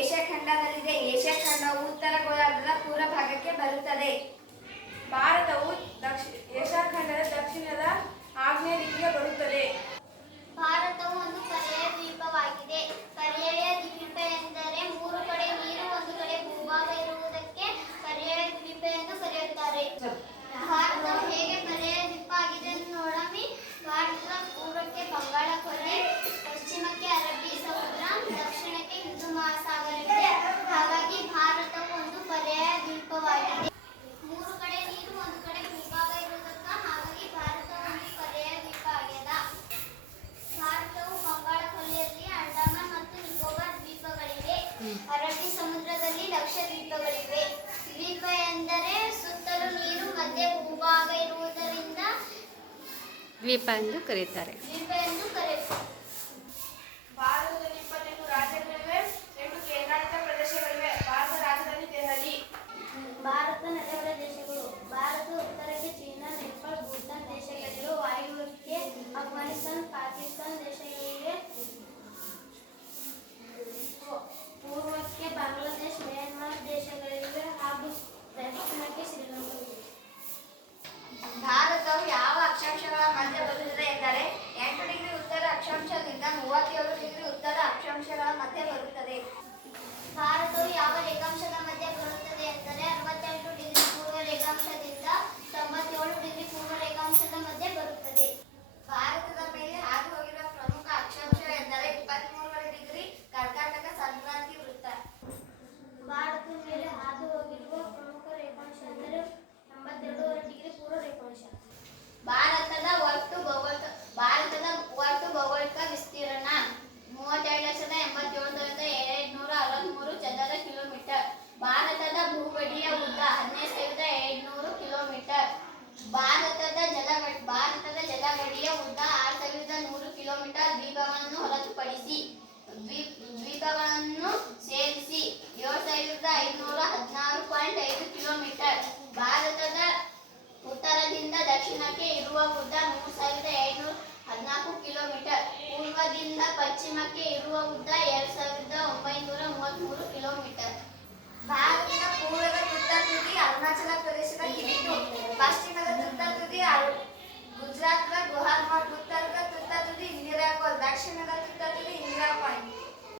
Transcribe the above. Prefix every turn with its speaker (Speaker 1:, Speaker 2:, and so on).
Speaker 1: Asia ಖಂಡದಲ್ಲಿದೆ. Asia ಖಂಡವು ಉತ್ತರ ಗೋಳಾರ್ಧದ ಪೂರ್ವ ಭಾಗಕ್ಕೆ ಬರುತ್ತದೆ.
Speaker 2: ಭಾರತವು ದಕ್ಷಿಣ ಏಷ್ಯಾ ಖಂಡದ ದಕ್ಷಿಣದ ಆಗ್ನೇಯ ದಿಕ್ಕಿಗೆ ಬರುತ್ತದೆ.
Speaker 3: ಭಾರತವು ಒಂದು ಪರ್ಯಾಯ ದ್ವೀಪವಾಗಿದೆ. ಪರ್ಯಾಯ ದ್ವೀಪ ಎಂದರೆ ಮೂರು ಕಡೆ ನೀರು ಒಂದು ಕಡೆ ಭೂಭಾಗ ಇರುವುದಕ್ಕೆ ಪರ್ಯಾಯ ದ್ವೀಪ ಎಂದು ಕರೆಯುತ್ತಾರೆ. ಸಾಗರವಿದೆ ಹಾಗಾಗಿ ಭಾರತವು ಒಂದು ಪರ್ಯಾಯ ದ್ವೀಪವಾಗಿದೆ. ಮೂರು ಕಡೆ ನೀರು ಒಂದು ಕಡೆ ಭೂಭಾಗ ಇರುವುದಕ್ಕ ಹಾಗಾಗಿ ಭಾರತ ಒಂದು ಪರ್ಯಾಯ ದ್ವೀಪ ಆಗ್ಯದ. ಭಾರತವು ಬಂಗಾಳ ಕೊಲ್ಲಿಯಲ್ಲಿ ಅಂಡಮಾನ್ ಮತ್ತು ನಿಕೋಬಾರ್ ದ್ವೀಪಗಳಿವೆ. ಅರಬ್ಬಿ ಸಮುದ್ರದಲ್ಲಿ ಲಕ್ಷ ದ್ವೀಪಗಳಿವೆ. ದ್ವೀಪ ಎಂದರೆ ಸುತ್ತಲೂ ನೀರು ಮಧ್ಯೆ ಭೂಭಾಗ ಇರುವುದರಿಂದ
Speaker 4: ದ್ವೀಪ ಎಂದು ಕರೆಯುತ್ತಾರೆ
Speaker 3: ದ್ವೀಪ
Speaker 5: ದ್ವಿಪದಗಳನ್ನು ಹೊರತುಪಡಿಸಿ ದ್ವೀಪಗಳನ್ನು ಸೇರಿಸಿ ಏಳು ಸಾವಿರದ ಐನೂರ ಹದಿನಾರು ಪಾಯಿಂಟ್ ಐದು ಕಿಲೋಮೀಟರ್. ಭಾರತದ ಉತ್ತರದಿಂದ ದಕ್ಷಿಣಕ್ಕೆ ಇರುವ ಉದ್ದ ಮೂರು ಸಾವಿರದ ಐನೂರ ಹದಿನಾಲ್ಕು ಕಿಲೋಮೀಟರ್. ಪೂರ್ವದಿಂದ ಪಶ್ಚಿಮಕ್ಕೆ ಇರುವ ಉದ್ದ ಎರಡು ಸಾವಿರದ ಒಂಬೈನೂರ ಮೂವತ್ತ್ಮೂರು ಕಿಲೋಮೀಟರ್.
Speaker 1: ಭಾರತದ ಪೂರ್ವ